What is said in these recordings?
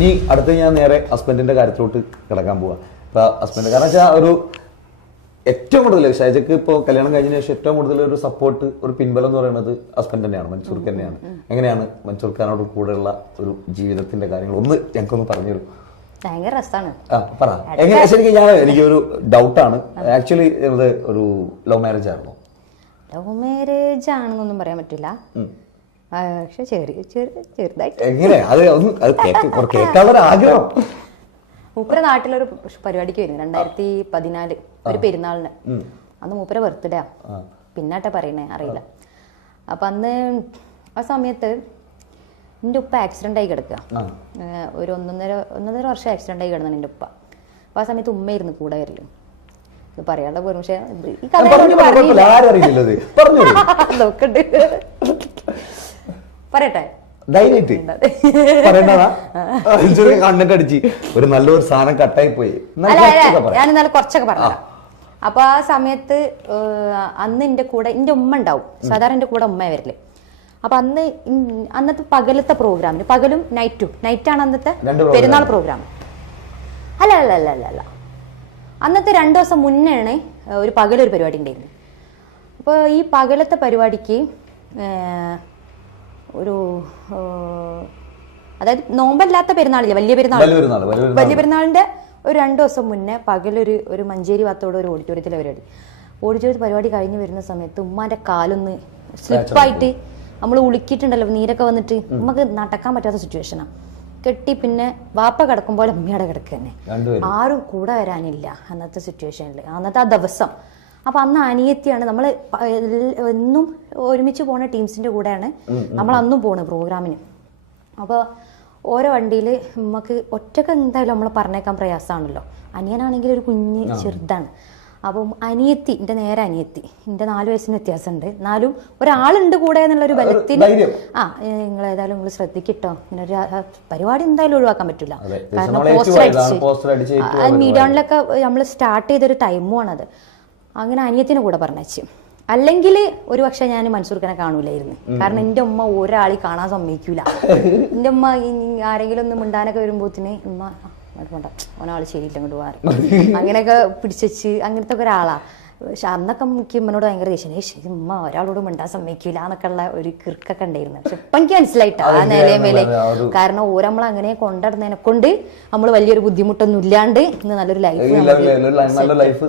ഇനി അടുത്ത് ഞാൻ നേരെ ഹസ്ബൻഡിന്റെ കാര്യത്തിലോട്ട് കിടക്കാൻ പോവാ. ഇപ്പൊ ഹസ്ബൻഡ് കാരണം വെച്ചാൽ ഒരു ഏറ്റവും കൂടുതൽ ഷൈജക്ക് ഇപ്പോൾ കല്യാണം കഴിഞ്ഞതിന് ശേഷം ഏറ്റവും കൂടുതൽ ഒരു സപ്പോർട്ട്, ഒരു പിൻബലം എന്ന് പറയുന്നത് ഹസ്ബൻഡ് തന്നെയാണ്, മൻസൂർ തന്നെയാണ്. എങ്ങനെയാണ് മൻസൂർ ഖാനോട് കൂടെയുള്ള ഒരു ജീവിതത്തിന്റെ കാര്യങ്ങൾ ഒന്ന് ഞങ്ങൾക്കൊന്ന് പറഞ്ഞു തരും? ഭയങ്കര രസമാണ്. പറ. ശരിക്കും എനിക്കൊരു ഡൗട്ടാണ്, ആക്ച്വലി ഒരു ലവ് മാരേജ് ആയിരുന്നു? ലവ് മാരേജ് ആണെന്നൊന്നും പറയാൻ പറ്റില്ല, പക്ഷെ ചെറുതായിട്ട്. എങ്ങനെ അത് കേൾക്കാനുള്ള ആഗ്രഹം? മൂപ്പര നാട്ടിലൊരു പരിപാടിക്ക് വരുന്നു 2014 ഒരു പെരുന്നാളിന്. അന്ന് മൂപ്പര ബർത്ത്ഡേ പിന്നാട്ടെ പറയണേ അറിയില്ല. അപ്പൊ അന്ന് ആ സമയത്ത് എൻ്റെ ഉപ്പ ആക്സിഡന്റ് ആയി കിടക്കുക. ഒരു ഒന്നര വർഷം ആക്സിഡന്റ് ആയി കിടന്നാണ് എൻ്റെ ഉപ്പ. അപ്പൊ ആ സമയത്ത് ഉമ്മയായിരുന്നു കൂടെ വരല്. പറയാനുള്ള പോലും, പക്ഷെ ഈ കഥ നോക്കണ്ട് പറയട്ടെ. കണ്ണടിച്ച് ഒരു നല്ലൊരു സാധനം കട്ടായി പോയി. ഞാൻ ഇന്നലെ കുറച്ചൊക്കെ പറഞ്ഞു. അപ്പൊ ആ സമയത്ത് അന്ന് എന്റെ കൂടെ എന്റെ ഉമ്മ ഉണ്ടാവും. സാധാരണ എന്റെ കൂടെ ഉമ്മ വരില്ലേ. അപ്പൊ അന്നത്തെ പകലത്തെ പ്രോഗ്രാമിന്, പകലും നൈറ്റാണ് അന്നത്തെ പെരുന്നാൾ പ്രോഗ്രാം. അല്ല അല്ല അല്ല അല്ല അല്ല അന്നത്തെ 2 ദിവസം മുന്നെയാണ് ഒരു പകലൊരു പരിപാടി ഉണ്ടായിരുന്നു. അപ്പോൾ ഈ പകലത്തെ പരിപാടിക്ക് ഒരു അതായത് നോമ്പല്ലാത്ത പെരുന്നാളില്ല, വലിയ പെരുന്നാളിന്റെ ഒരു 2 ദിവസം മുന്നേ പകലൊരു മഞ്ചേരി ഭാഗത്തോടെ ഒരു ഓഡിറ്റോറിയത്തിലെ പരിപാടി കഴിഞ്ഞ് വരുന്ന സമയത്ത് ഉമ്മാന്റെ കാലൊന്ന് സ്ലിപ്പായിട്ട് നമ്മൾ ഉളുക്കിയിട്ടുണ്ടല്ലോ, നീരൊക്കെ വന്നിട്ട് നമുക്ക് നടക്കാൻ പറ്റാത്ത സിറ്റുവേഷനാണ്. കെട്ടി പിന്നെ വാപ്പ കിടക്കുമ്പോൾ അമ്മയുടെ കിടക്കുക തന്നെ, ആരും കൂടെ വരാനില്ല അന്നത്തെ സിറ്റുവേഷനിൽ, അന്നത്തെ ആ ദിവസം. അപ്പൊ അന്ന് അനിയത്തിയാണ്, നമ്മൾ എന്നും ഒരുമിച്ച് പോണ ടീംസിന്റെ കൂടെയാണ് നമ്മൾ അന്നും പോണത് പ്രോഗ്രാമിന്. അപ്പോൾ ഓരോ വണ്ടിയിൽ നമുക്ക് ഒറ്റക്ക് എന്തായാലും നമ്മൾ പറഞ്ഞേക്കാൻ പ്രയാസമാണല്ലോ. അനിയനാണെങ്കിൽ ഒരു കുഞ്ഞ് ചെറുതാണ്. അപ്പം അനിയത്തി, എൻ്റെ നേരെ അനിയത്തി, എൻ്റെ 4 വയസ്സിന് വ്യത്യാസമുണ്ട്, എന്നാലും ഒരാളുണ്ട് കൂടെ എന്നുള്ളൊരു ബലത്തിന് നിങ്ങൾ ഏതായാലും നിങ്ങൾ ശ്രദ്ധിക്കിട്ടോ, ഇങ്ങനെ ഒരു പരിപാടി എന്തായാലും ഒഴിവാക്കാൻ പറ്റില്ല. കാരണം പോസ്റ്റർ അടിച്ച് മീഡിയോണിലൊക്കെ നമ്മൾ സ്റ്റാർട്ട് ചെയ്തൊരു ടൈമുമാണത്. അങ്ങനെ അനിയത്തിനെ കൂടെ പറഞ്ഞേച്ച്, അല്ലെങ്കിൽ ഒരു പക്ഷെ ഞാൻ മൻസൂർ ഖാനെ കാണൂലായിരുന്നു. കാരണം എൻ്റെ ഉമ്മ ഒരാളി കാണാൻ സമ്മതിക്കൂല. എൻ്റെ ഉമ്മ ആരെങ്കിലും ഒന്ന് മിണ്ടാനൊക്കെ വരുമ്പോത്തിന് ഉമ്മ ഒരാൾ ശരിയില്ല ഇങ്ങോട്ട് മാറി അങ്ങനെയൊക്കെ പിടിച്ചു, അങ്ങനത്തെ ഒക്കെ ഒരാളാ. പക്ഷെ അന്നൊക്കെ എനിക്ക് ഉമ്മനോട് ഭയങ്കര ദേഷ്യം, ഉമ്മ ഒരാളോട് മിണ്ടാൻ സമ്മതിക്കൂല എന്നൊക്കെ ഉള്ള ഒരു കിർക്കൊക്കെ ഉണ്ടായിരുന്നു. പക്ഷെ ഇപ്പൊ എനിക്ക് മനസ്സിലായിട്ടാ ആ നിലയും വില. കാരണം ഓരോ നമ്മൾ അങ്ങനെ കൊണ്ടുനടന്നതിനെ കൊണ്ട് നമ്മൾ വലിയൊരു ബുദ്ധിമുട്ടൊന്നും ഇല്ലാണ്ട് ഇന്ന് നല്ലൊരു ലൈഫ്.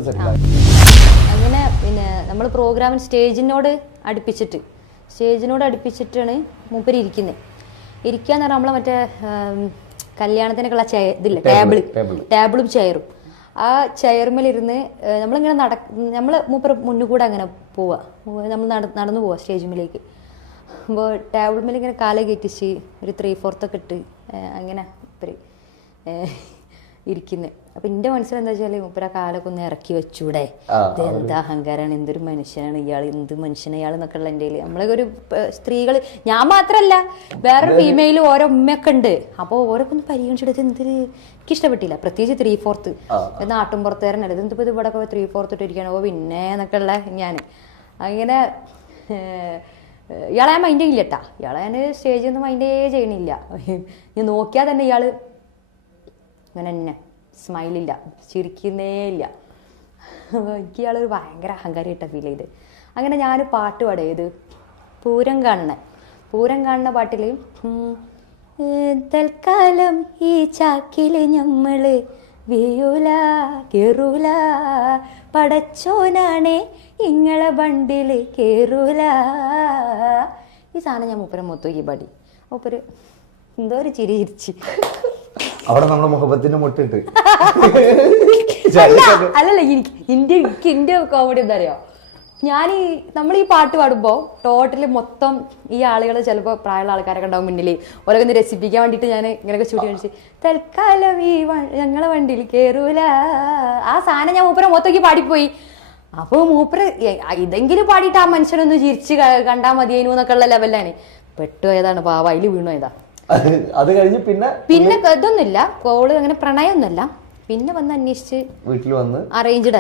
അങ്ങനെ പിന്നെ നമ്മൾ പ്രോഗ്രാമിന് സ്റ്റേജിനോട് അടുപ്പിച്ചിട്ടാണ് മൂപ്പര് ഇരിക്കുന്നത്. ഇരിക്കാന്ന് പറഞ്ഞാൽ നമ്മളെ മറ്റേ കല്യാണത്തിനൊക്കെയുള്ള ഇതില്ലേ, ടേബിളും ചെയറും. ആ ചെയറുമേലിരുന്ന് നമ്മളിങ്ങനെ നമ്മൾ മൂപ്പര് മുന്നിൽ കൂടെ അങ്ങനെ പോവാ, നമ്മൾ നടന്നു പോവാ സ്റ്റേജിലേക്ക്. അപ്പോൾ ടേബിൾ മേൽ ഇങ്ങനെ കാല കയറ്റിച്ച് ഒരു 3/4 ഒക്കെ ഇട്ട് അങ്ങനെ മൂപ്പര് ഇരിക്കുന്നത്. അപ്പൊ എന്റെ മനസ്സിലെന്താ വെച്ചാല് മൂപ്പര് ആ കാലൊക്കെ ഒന്ന് ഇറക്കി വെച്ചൂടെ, എന്താ അഹങ്കാരാണ്, എന്തൊരു മനുഷ്യനാണ് ഇയാൾ, എന്ത് മനുഷ്യനാണ് ഇയാൾ എന്നൊക്കെ ഉള്ള എൻ്റെ നമ്മളൊരു സ്ത്രീകള്, ഞാൻ മാത്രല്ല വേറൊരു ഫീമെയിൽ ഓരോ ഉമ്മയൊക്കെ ഉണ്ട്. അപ്പോൾ ഓരോക്കെ ഒന്ന് പരിഗണിച്ചെടുത്ത് എന്തൊരു എനിക്ക് ഇഷ്ടപ്പെട്ടില്ല. പ്രത്യേകിച്ച് 3/4 നാട്ടും പുറത്തുകാരനല്ല, ഇതെന്തിപ്പോ ഇത് ഇവിടെ 3/4 ഇട്ടിരിക്കുകയാണ്. ഓ പിന്നെ എന്നൊക്കെ ഉള്ള ഞാൻ അങ്ങനെ ഇയാളെ ഞാൻ മൈൻഡ് ചെയ്യില്ല കേട്ടാ. ഇയാളെ ഞാൻ സ്റ്റേജിൽ ഒന്നും മൈൻഡേ ചെയ്യണില്ല. ഞാൻ നോക്കിയാൽ തന്നെ ഇയാള് അങ്ങനെ തന്നെ സ്മൈലില്ല, ചിരിക്കുന്നേ ഇല്ല. എനിക്ക് ഇയാളൊരു ഭയങ്കര അഹങ്കാരിയായിട്ടാ ഫീൽ ചെയ്ത്. അങ്ങനെ ഞാൻ പാട്ട് പാടിയത് പൂരം കാണുന്ന പാട്ടിൽ തൽക്കാലം ഈ ചാക്കില് ഞമ്മള് വീയൂല കേറൂല, പടച്ചോനാണേ ഇങ്ങളെ വണ്ടില് കേറൂല. ഈ സാധനം ഞാൻ മൂപ്പരെ മൊത്തം പാടി. മൂപ്പര് എന്തോ ഒരു ചിരി ചിരിച്ച് അവിടെ നമ്മുടെ മുഖത്തിന് മുട്ടിട്ട് അല്ലല്ല, എനിക്ക് കോമഡി എന്താ അറിയോ, നമ്മൾ ഈ പാട്ട് പാടുമ്പോ ടോട്ടല് മൊത്തം ഈ ആളുകൾ ചിലപ്പോ പ്രായമുള്ള ആൾക്കാരൊക്കെ ഉണ്ടാവും മുന്നില്, ഓരോ ഒന്ന് രസിപ്പിക്കാൻ വേണ്ടിട്ട് ഞാൻ ഇങ്ങനെയൊക്കെ ചൂടി കാണിച്ച് തൽക്കാലം ഈ ഞങ്ങളെ വണ്ടിയിൽ കേറൂല, ആ സാധനം ഞാൻ മൂപ്പരെ മൊത്തം പാടിപ്പോയി. അപ്പൊ മൂപ്പര് ഇതെങ്കിലും പാടിയിട്ട് ആ മനുഷ്യനൊന്ന് ചിരിച്ച് കണ്ടാ മതിയേനു എന്നൊക്കെ ഉള്ള ലെവലിലാണ്. പെട്ടുപോയതാണ് പാവ, അതിൽ വീണുപോയതാ. അത് കഴിഞ്ഞ് പിന്നെ ഇതൊന്നുമില്ല, കോള് അങ്ങനെ പ്രണയമൊന്നുമല്ല. പിന്നെ വന്ന് അന്വേഷിച്ച് വീട്ടിൽ വന്ന് അറേഞ്ച്ഡ്